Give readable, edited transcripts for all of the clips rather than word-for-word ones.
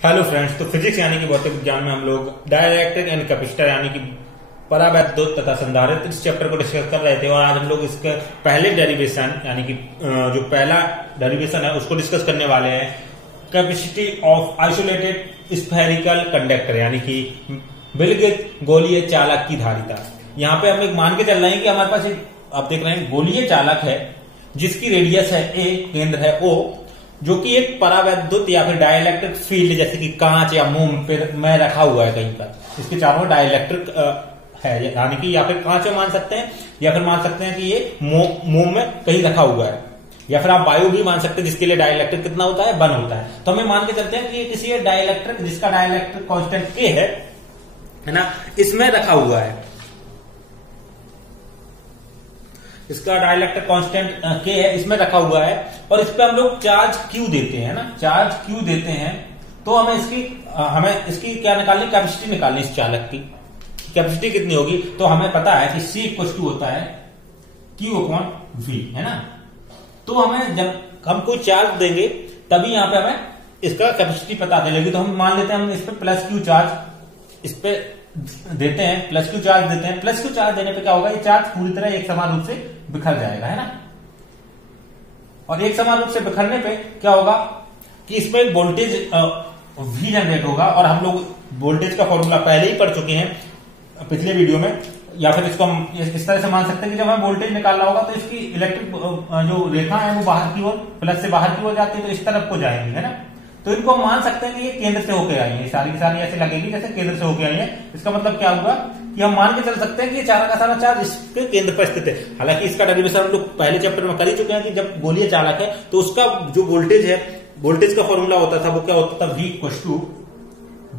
Hello friends, तो physics यानी कि भौतिक विज्ञान में हम लोग डाइलेक्ट्रिक एंड कैपेसिटर यानी कि परावैद्युत तथा संधारित्र इस चैप्टर को डिस्कस कर रहे थे। और आज हम लोग इसके पहले डेरिवेशन यानी कि जो पहला डेरिवेशन है उसको डिस्कस करने वाले हैं। Capacity of isolated spherical conductor यानी कि विलगित गोलीय चालक की धारिता। यहाँ पे हम एक मान के चल रहे हैं कि हमारे पास एक आप देख रहे हैं गोलीय चालक है जिसकी रेडियस है ए, केंद्र है ओ, जो कि एक परावैद्युत या फिर डाइलेक्ट्रिक फील्ड जैसे कि कांच या मोम में रखा हुआ है कहीं पर। इसके चारों डाइलेक्ट्रिक है यानी कि या फिर कांच में मान सकते हैं या फिर मान सकते हैं कि ये मोम में कहीं रखा हुआ है, या फिर आप बायो भी मान सकते हैं जिसके लिए डाइलेक्ट्रिक कितना होता है, 1 होता है। तो हमें मान के चलते हैं कि ये किसी डाइलेक्ट्रिक जिसका डाइलेक्ट्रिक कांस्टेंट के है ना, इसमें रखा हुआ है। इसका डाइलेक्ट्रिक कांस्टेंट के है, इसमें रखा हुआ है और इस पे हम लोग चार्ज क्यू देते हैं ना, चार्ज क्यू देते हैं। तो हमें इसकी क्या निकालनी, कैपेसिटी निकालनी इस चालक की। कैपेसिटी कितनी होगी, तो हमें पता है कि C इक्वल टू होता है Q/V, है ना। तो हमें जब हम कोई चार्ज देंगे तभी यहां पे हमें इसका कैपेसिटी पता चलेगी। तो हम मान लेते हैं हम इस पे प्लस क्यू चार्ज इस पे देते हैं, प्लस क्यू चार्ज देते हैं। प्लस क्यू चार्ज देने पे क्या होगा, ये चार्ज पूरी तरह एक समान रूप से बिखर जाएगा, है ना। और एक समान रूप से बिखरने पे क्या होगा कि इसमें वोल्टेज V जनरेट होगा। और हम लोग वोल्टेज का फॉर्मूला पहले ही पढ़ चुके हैं पिछले वीडियो में, या फिर इसको हम इस तरह से मान सकते हैं कि जब हमें वोल्टेज निकालना होगा तो इसकी इलेक्ट्रिक जो रेखा है वो बाहर की ओर, प्लस से बाहर की ओर जाती है तो इस तरफ को जाएंगी, है ना। तो इनको हम मान सकते हैं कि ये केंद्र से होकर आई है, सारी की सारी ऐसे लगेगी जैसे केंद्र से होकर आई है। इसका मतलब क्या होगा कि हम मान के चल सकते हैं कि ये चारा का सारा चार्ज इसके केंद्र पर स्थित है। हालांकि इसका डेरिवेशन हम लोग पहले चैप्टर में कर ही चुके हैं कि जब गोलीय चालक है तो उसका जो वोल्टेज है, वोल्टेज का फॉर्मूला होता था वो क्या होता था, V =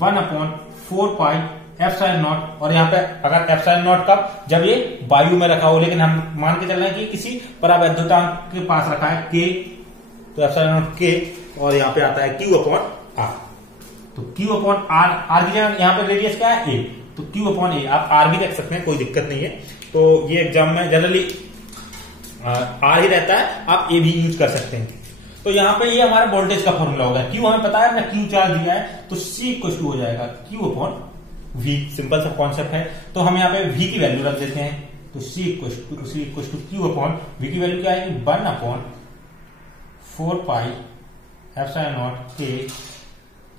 1/4πε0। और यहाँ पे अगर ε0 का जब ये वायु में रखा हो, लेकिन हम मान के चल रहे हैं कि किसी परावैद्युतांक के पास रखा है K, तो ε0 K और यहाँ पे आता है Q/R। तो Q/R की जगह यहाँ पे रेडियस क्या है, A, तो Q/A। आप R भी रख सकते हैं, कोई दिक्कत नहीं है। तो ये एग्जाम में जनरली R ही रहता है, आप A भी यूज कर सकते हैं। तो यहाँ पे ये हमारा वोल्टेज का फॉर्मूला होगा। Q हमें पता है, हमने Q चार्ज दिया है तो C इक्वल टू हो जाएगा Q/V। सिंपल सा कॉन्सेप्ट है। तो हम यहाँ पे V की वैल्यू रख देते हैं, तो C इक्वल टू Q/V की वैल्यू क्या आएगी, 1/4πε0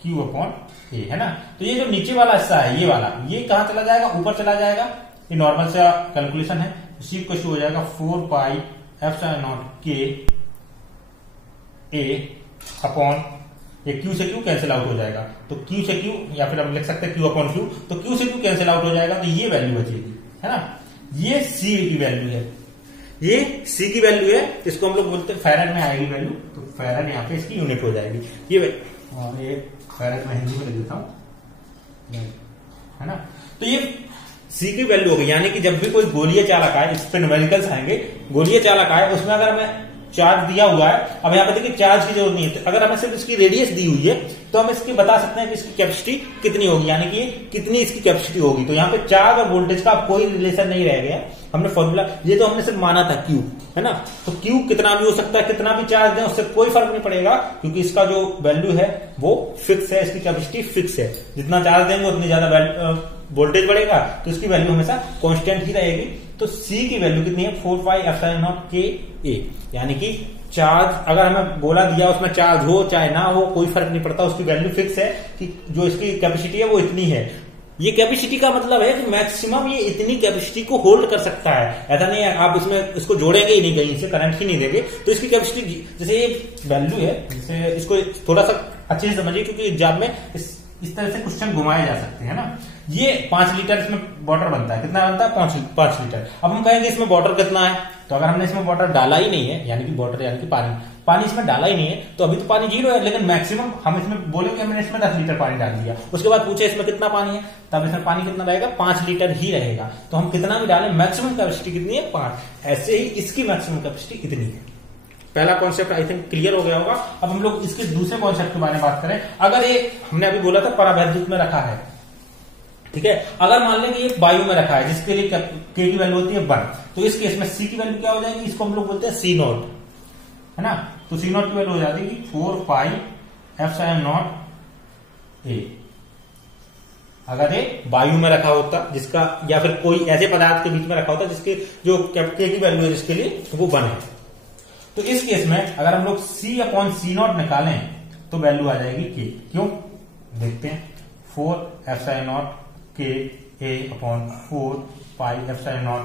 Q/A, है ना। तो ये जो नीचे वाला हिस्सा है ये वाला, ये कहां चला जाएगा, ऊपर चला जाएगा। ये नॉर्मल सा कैलकुलेशन है। तो C इक्वल टू हो जाएगा 4πε0 A अपॉन ये Q से Q कैंसिल आउट हो जाएगा, तो Q से Q, या फिर हम लिख सकते हैं Q/Q, तो Q से Q कैंसिल आउट हो जाएगा तो ये वैल्यू बचेगी, है ना। ये C की वैल्यू है, ये C की वैल्यू है। इसको हम लोग बोलते हैं फैराड में आएगी वैल्यू, तो फैराड यहाँ पे इसकी यूनिट हो जाएगी। ये फैराड में हिंदी में लिख देता हूं, है ना। तो ये C की वैल्यू होगी, यानी कि जब भी कोई गोलीय चालक आए, इस पे न्यूमेरिकल्स आएंगे, गोलीय चालक आए उसमें अगर हमें चार्ज दिया हुआ है, अब यहाँ पे देखिए चार्ज की जरूरत नहीं है, तो अगर हमें सिर्फ इसकी रेडियस दी हुई है तो हम इसकी बता सकते हैं कि इसकी कैपेसिटी कितनी होगी, यानी कि कितनी इसकी कैपेसिटी होगी। तो यहाँ पे चार्ज और वोल्टेज का कोई रिलेशन नहीं रह गया। हमने फॉर्मूला, ये तो हमने सिर्फ माना था Q, है ना। तो Q कितना भी हो सकता है, कितना भी चार्ज दें उससे कोई फर्क नहीं पड़ेगा, क्योंकि इसका जो वैल्यू है वो फिक्स है, इसकी कैपेसिटी फिक्स है। जितना चार्ज देंगे उतनी ज्यादा वोल्टेज बढ़ेगा, तो इसकी वैल्यू हमेशा कांस्टेंट ही रहेगी। तो C की वैल्यू कितनी है, 4πε0 KA, यानी कि चार्ज अगर हमें गोला दिया उसमें चार्ज हो चाहे ना हो कोई फर्क नहीं पड़ता, उसकी वैल्यू फिक्स है कि जो इसकी कैपेसिटी है वो इतनी है। ये कैपेसिटी का मतलब है कि मैक्सिमम ये इतनी कैपेसिटी को होल्ड कर सकता है। ऐसा नहीं है आप इसमें इसको जोड़ेंगे ही नहीं, कहीं से करंट ही नहीं देंगे। तो इसकी कैपेसिटी, जैसे ये वैल्यू है, जैसे इसको थोड़ा सा अच्छे से समझिए, क्योंकि एग्जाम में इस तरह से क्वेश्चन घुमाए जा सकते हैं ना। ये 5 लीटर इसमें वाटर बनता है, कितना बनता है, 5 लीटर। अब हम कहेंगे इसमें वाटर कितना है, तो अगर हमने इसमें वाटर डाला ही नहीं है, यानी कि वाटर यानी कि पानी इसमें डाला ही नहीं है, तो अभी तो पानी 0 है, लेकिन मैक्सिमम हम इसमें बोलेंगे हमने इसमें 10 लीटर पानी डाल दिया। उसके बाद पूछे इसमें कितना पानी है, तब इसमें पानी कितना रहेगा, 5 लीटर ही रहेगा। तो हम कितना भी डालें, मैक्सिमम कैपेसिटी कितनी है, 5। ऐसे ही इसकी मैक्सिमम कैपेसिटी इतनी है। पहला कॉन्सेप्ट आई थिंक क्लियर हो गया होगा। अब हम लोग इसके दूसरे कॉन्सेप्ट के बारे में बात करें। अगर ये हमने अभी बोला था परावैद्युत में रखा है, ठीक है। अगर मान लें कि ये वायु में रखा है जिसके लिए K की वैल्यू होती है 1, तो इस केस में C की वैल्यू क्या हो जाएगी, इसको हम लोग बोलते हैं C0, है ना। तो C0 की वैल्यू हो जाती है 4πε0 ए। अगर ये वायु में रखा होता जिसका, या फिर कोई ऐसे पदार्थ के बीच में रखा होता जिसके जो के की वैल्यू है जिसके लिए वो 1 है, तो इस केस में अगर हम लोग C/C0 निकालें तो वैल्यू आ जाएगी K। क्यों देखते हैं, 4ε0 K A/4 πε0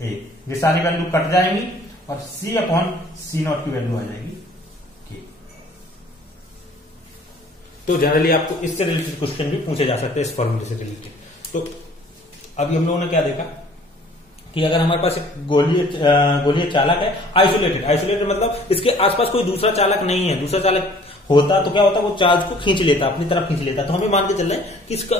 A, ये सारी वैल्यू कट जाएंगी और C/C0 की वैल्यू आ जाएगी K। तो जनरली आपको इससे रिलेटेड क्वेश्चन भी पूछे जा सकते हैं इस फॉर्मूले से रिलेटेड। तो अभी हम लोगों ने क्या देखा कि अगर हमारे पास एक गोलीय चालक है, आइसोलेटेड मतलब इसके आसपास कोई दूसरा चालक नहीं है, दूसरा चालक होता तो क्या होता, वो चार्ज को खींच लेता, अपनी तरफ खींच लेता। तो हमें मान के चल रहे हैं कि इसका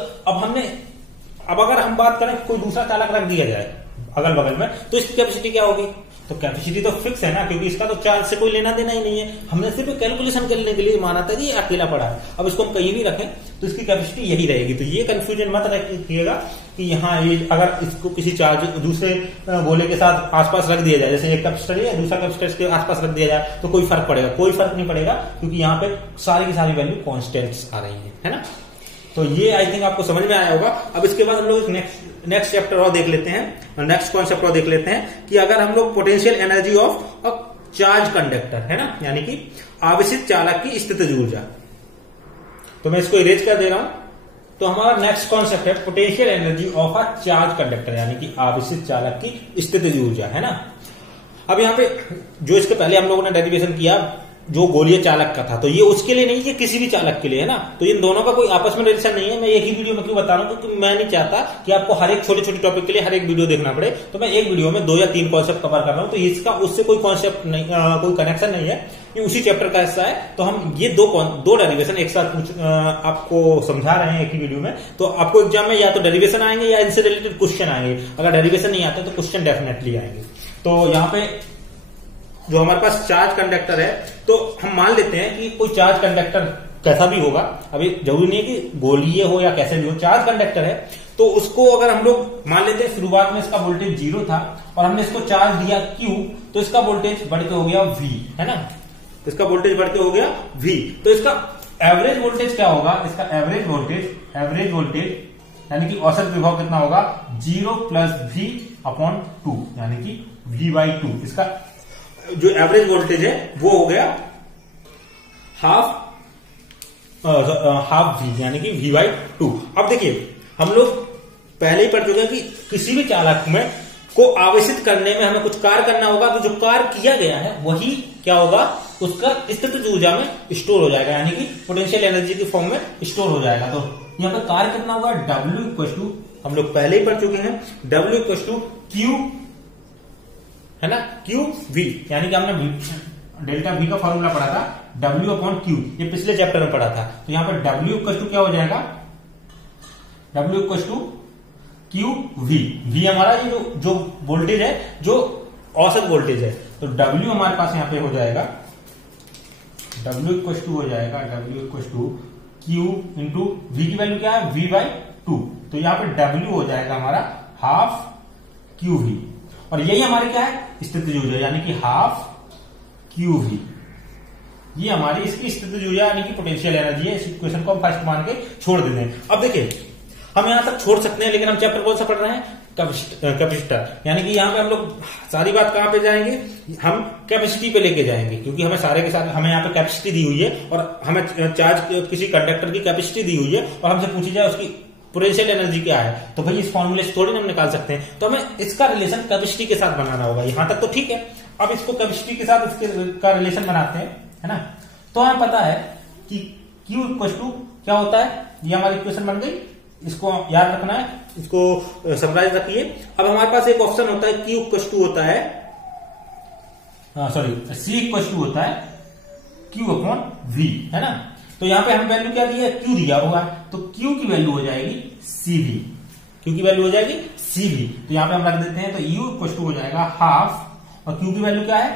अब अगर हम बात करें कोई दूसरा चालक रख दिया जाए अगल बगल में, तो इसकी कैपेसिटी क्या होगी, तो कैपेसिटी तो फिक्स है ना, क्योंकि इसका तो चार्ज से कोई लेना देना ही नहीं है। हमने सिर्फ कैलकुलेशन करने के लिए माना था कि ये अकेला पड़ा है। अब इसको हम कहीं भी रखें तो इसकी कैपेसिटी यही रहेगी। तो ये कंफ्यूजन मत रखिएगा कि यहाँ ये अगर इसको किसी चार्ज दूसरे गोले के साथ आसपास रख दिया जाए, जैसे एक कैपेसिटर है दूसरा कैपेसिटर इसके आसपास रख दिया जाए तो कोई फर्क पड़ेगा, कोई फर्क नहीं पड़ेगा, क्योंकि यहाँ पे सारी की सारी वैल्यू कॉन्स्टेंट्स आ रही है ना। तो ये आई थिंक आपको समझ में आया होगा। अब इसके बाद हम लोग नेक्स्ट चैप्टर और देख लेते हैं, नेक्स्ट कॉन्सेप्ट और देख लेते हैं कि अगर हम लोग potential energy of a charge conductor है ना, यानी कि आवेशित चालक की स्थितिज ऊर्जा, तो मैं इसको इरेज कर दे रहा हूं। तो हमारा नेक्स्ट कॉन्सेप्ट है potential energy of a charge conductor, यानी कि आवेशित चालक की स्थितिज ऊर्जा है ना। अब यहाँ पे जो इसके पहले हम लोगों ने डेरिवेशन किया जो गोलीय चालक का था, तो ये उसके लिए नहीं, ये किसी भी चालक के लिए है ना। तो इन दोनों का कोई आपस में रिलेशन नहीं है। मैं एक ही वीडियो में क्यों बता रहा हूं, क्योंकि मैं नहीं चाहता कि आपको हर एक छोटे छोटे टॉपिक के लिए हर एक वीडियो देखना पड़े। तो मैं एक वीडियो में 2 या 3 कॉन्सेप्ट कवर कर रहा हूं, तो इसका उससे कोई कॉन्सेप्ट नहीं, कोई कनेक्शन नहीं है, ये उसी चैप्टर का हिस्सा है। तो हम ये दो डेरिवेशन एक साथ आपको समझा रहे हैं एक ही वीडियो में। तो आपको एग्जाम में या तो डेरिवेशन आएंगे या इनसे रिलेटेड क्वेश्चन आएंगे। अगर डेरिवेशन नहीं आता तो क्वेश्चन डेफिनेटली आएंगे। तो यहाँ पे जो हमारे पास चार्ज कंडक्टर है, तो हम मान लेते हैं कि कोई चार्ज कंडक्टर कैसा भी होगा, अभी जरूरी नहीं है कि गोलीय हो या कैसे भी हो, चार्ज कंडक्टर है। तो उसको अगर हम लोग मान लेते हैं शुरुआत में इसका वोल्टेज 0 था और हमने इसको चार्ज दिया Q, तो इसका वोल्टेज बढ़ के हो गया V है ना, इसका वोल्टेज बढ़ के हो गया V। तो इसका एवरेज वोल्टेज क्या होगा, इसका एवरेज वोल्टेज यानी कि औसत विभव कितना होगा, 0 + V/2 यानी कि V/2। इसका जो एवरेज वोल्टेज है वो हो गया हाफ V यानी कि V/2। अब देखिए हम लोग पहले ही पढ़ चुके हैं कि किसी भी चालक में को आवेशित करने में हमें कुछ कार्य करना होगा, तो जो कार्य किया गया है वही क्या होगा, उसका स्थितिज ऊर्जा में स्टोर हो जाएगा, यानी कि पोटेंशियल एनर्जी की फॉर्म में स्टोर हो जाएगा। तो यहाँ पर कार्य कितना होगा, W हम लोग पहले ही पढ़ चुके हैं, W Q है ना, QV, यानी कि हमने डेल्टा V का फॉर्मूला पढ़ा था W/Q, ये पिछले चैप्टर में पढ़ा था। तो यहाँ पर W क्या हो जाएगा, W QV। V हमारा ये जो वोल्टेज है, जो औसत वोल्टेज है, तो W हमारे पास यहाँ पे हो जाएगा, W हो जाएगा W Q इंटू V की वैल्यू क्या है, V/2। तो यहाँ पे W हो जाएगा हमारा हाफ QV, और यही हमारी क्या है, स्थितिज ऊर्जा, यानी कि हाफ QV। ये हमारी इसकी स्थितिज ऊर्जा यानी कि पोटेंशियल एनर्जी है। इस इक्वेशन को हम फर्स्ट मान के छोड़ देते हैं। अब देखिए हम यहां तक छोड़ सकते हैं, लेकिन हम चैप्टर कौन सा पढ़ रहे हैं, कैपेसिटर, यानी कि यहां पे हम लोग सारी बात कहां पे जाएंगे, हम कैपेसिटी पे लेके जाएंगे, क्योंकि हमें सारे के साथ हमें यहाँ पे कैपेसिटी दी हुई है और हमें चार्ज किसी कंडक्टर की कैपेसिटी दी हुई है और हमसे पूछी जाए उसकी पोटेंशियल एनर्जी क्या है, तो भाई इस फॉर्मूले से थोड़ी हम निकाल सकते हैं। तो हमें इसका रिलेशन कैपेसिटी के साथ बनाना होगा। यहां तक तो ठीक है। अब इसको कैपेसिटी के साथ इसका रिलेशन बनाते हैं, है ना। तो हमें पता है कि Q क्या होता है, ये हमारी इक्वेशन बन गई, इसको याद रखना है, इसको समराइज रखिए। अब हमारे पास एक ऑप्शन होता है Q होता है, C होता है Q/V, है ना। तो यहां पे हम वैल्यू क्या दी है, Q दिया होगा, तो Q की वैल्यू हो जाएगी CV, Q की वैल्यू हो जाएगी CV। तो यहां पे हम रख देते हैं, तो U हो जाएगा हाफ, और Q की वैल्यू क्या है,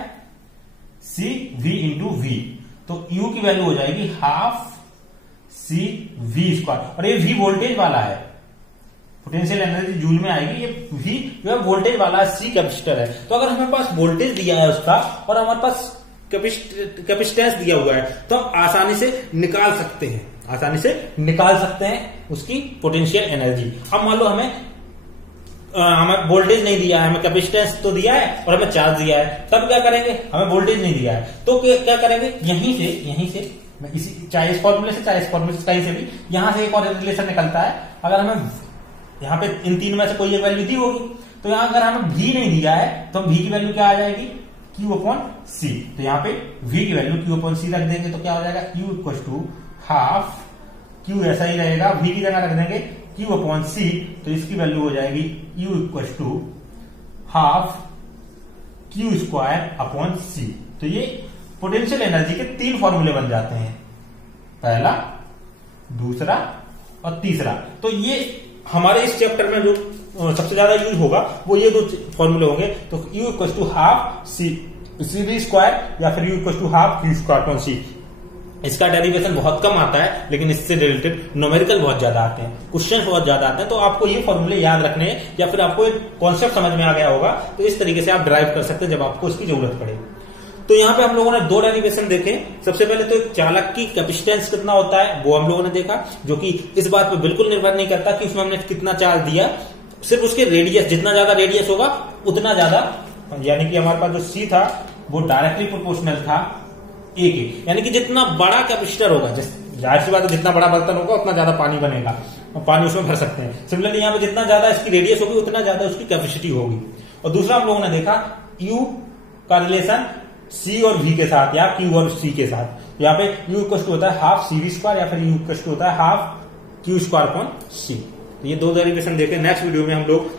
CV/V। तो U की वैल्यू हो जाएगी हाफ CV², और ये V वोल्टेज वाला है, पोटेंशियल एनर्जी जूल में आएगी, ये V जो है वोल्टेज वाला है, C कैपेसिटर है। तो अगर हमारे पास वोल्टेज दिया है उसका और हमारे पास कैपेसिटेंस दिया हुआ है, तो हम आसानी से निकाल सकते हैं, आसानी से निकाल सकते हैं उसकी पोटेंशियल एनर्जी। अब मान लो हमें वोल्टेज नहीं दिया है, हमें कैपेसिटेंस तो दिया है और हमें चार्ज दिया है, तब क्या करेंगे, हमें वोल्टेज नहीं दिया है तो क्या करेंगे, यहीं से इसी चाहे इस फॉर्मूले से चाहे इस फॉर्मूले से कहीं से भी यहां से एक और रिलेशन निकलता है। अगर हमें यहाँ पे इन तीन में से कोई एक वैल्यू दी होगी तो यहाँ अगर हमें V नहीं दिया है तो V की वैल्यू क्या आ जाएगी, Q/C। तो यहाँ पे V की वैल्यू Q/C रख देंगे तो क्या हो जाएगा, U equal to half, Q ऐसा ही रहेगा, V की जगह रख देंगे Q/C तो इसकी वैल्यू हो जाएगी U equal to half Q²/C। तो ये पोटेंशियल एनर्जी के तीन फॉर्मूले बन जाते हैं, पहला, दूसरा और तीसरा। तो ये हमारे इस चैप्टर में जो सबसे ज्यादा यूज होगा वो ये दो फॉर्मूले होंगे। तो U equal to half CV square या फिर U equal to half Q²/C। इसका डेरिवेशन बहुत कम आता है लेकिन इससे रिलेटेड न्यूमेरिकल बहुत ज्यादा आते हैं, क्वेश्चन बहुत ज्यादा आते हैं। तो आपको ये फॉर्मूले याद रखने या फिर आपको एक कॉन्सेप्ट समझ में आ गया होगा तो इस तरीके से आप ड्राइव कर सकते हैं जब आपको इसकी जरूरत पड़े। तो यहाँ पे हम लोगों ने दो डेरिवेशन देखे। सबसे पहले तो एक चालक की कैपेसिटेंस कितना होता है वो हम लोगों ने देखा, जो कि इस बात पे बिल्कुल निर्भर नहीं करता कि उसमें हमने कितना चार्ज दिया, सिर्फ उसके रेडियस, जितना ज्यादा रेडियस होगा उतना ज्यादा, यानी कि हमारे पास जो C था वो डायरेक्टली प्रोपोर्शनल था A के, यानी कि जितना बड़ा कैपेसिटर होगा, जाहिर सी बात है जितना बड़ा बर्तन होगा उतना ज्यादा पानी बनेगा और पानी उसमें भर सकते हैं। सिमिलरली यहाँ पे जितना ज्यादा इसकी रेडियस होगी उतना ज्यादा उसकी कैपेसिटी होगी। और दूसरा हम लोगों ने देखा U का रिलेशन C और V के साथ या Q और C के साथ। यहाँ पे U इक्वल टू होता है हाफ CV स्क्वायर या फिर U इक्वल टू होता है हाफ Q²/C। तो ये दो डेरिवेशन देखे। नेक्स्ट वीडियो में हम लोग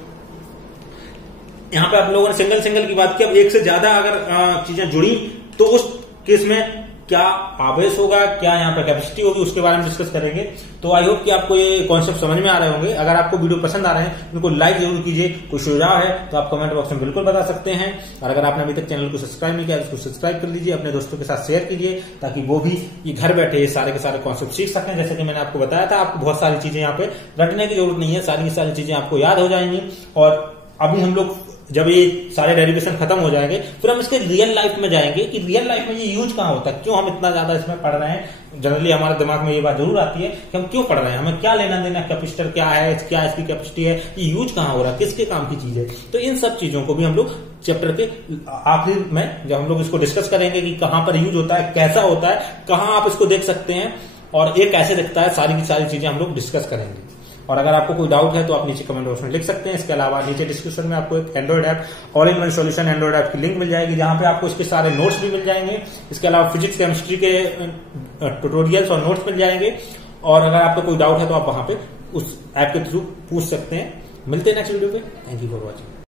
यहाँ पे आप लोगों ने सिंगल की बात की, अब एक से ज्यादा अगर चीजें जुड़ी तो उस केस में क्या आवेश होगा, क्या यहाँ पे कैपेसिटी होगी, उसके बारे में डिस्कस करेंगे। तो आई होप कि आपको ये कॉन्सेप्ट समझ में आ रहे होंगे। अगर आपको वीडियो पसंद आ रहे हैं तो लाइक जरूर कीजिए, कोई सुझाव है तो आप कमेंट बॉक्स में बिल्कुल बता सकते हैं। और अगर आपने अभी तक चैनल को सब्सक्राइब नहीं किया तो उसको सब्सक्राइब कर लीजिए, अपने दोस्तों के साथ शेयर कीजिए ताकि वो भी ये घर बैठे सारे के सारे कॉन्सेप्ट सीख सकें। जैसे कि मैंने आपको बताया था, आपको बहुत सारी चीजें यहाँ पे रटने की जरूरत नहीं है, सारी की सारी चीजें आपको याद हो जाएंगी। और अभी हम लोग जब ये सारे डेरिवेशन खत्म हो जाएंगे फिर हम इसके रियल लाइफ में जाएंगे कि रियल लाइफ में ये यूज कहाँ होता है, क्यों हम इतना ज्यादा इसमें पढ़ रहे हैं। जनरली हमारे दिमाग में ये बात जरूर आती है कि हम क्यों पढ़ रहे हैं, हमें क्या लेना देना, कैपेसिटर क्या है, क्या इसकी कैपेसिटी है, ये यूज कहाँ हो रहा है, किसके काम की चीज है। तो इन सब चीजों को भी हम लोग चैप्टर के आखिर में जब हम लोग इसको डिस्कस करेंगे कि कहाँ पर यूज होता है, कैसा होता है, कहाँ आप इसको देख सकते हैं और ये कैसे दिखता है, सारी की सारी चीजें हम लोग डिस्कस करेंगे। और अगर आपको कोई डाउट है तो आप नीचे कमेंट बॉक्स में लिख सकते हैं। इसके अलावा नीचे डिस्क्रिप्शन में आपको एक Android app, all in one solution Android app की लिंक मिल जाएगी, जहां पे आपको इसके सारे नोट्स भी मिल जाएंगे। इसके अलावा फिजिक्स केमिस्ट्री के ट्यूटोरियल्स और नोट्स मिल जाएंगे। और अगर आपको कोई डाउट है तो आप वहां पे उस ऐप के थ्रू पूछ सकते हैं। मिलते हैं नेक्स्ट वीडियो पे। Thank you for watching.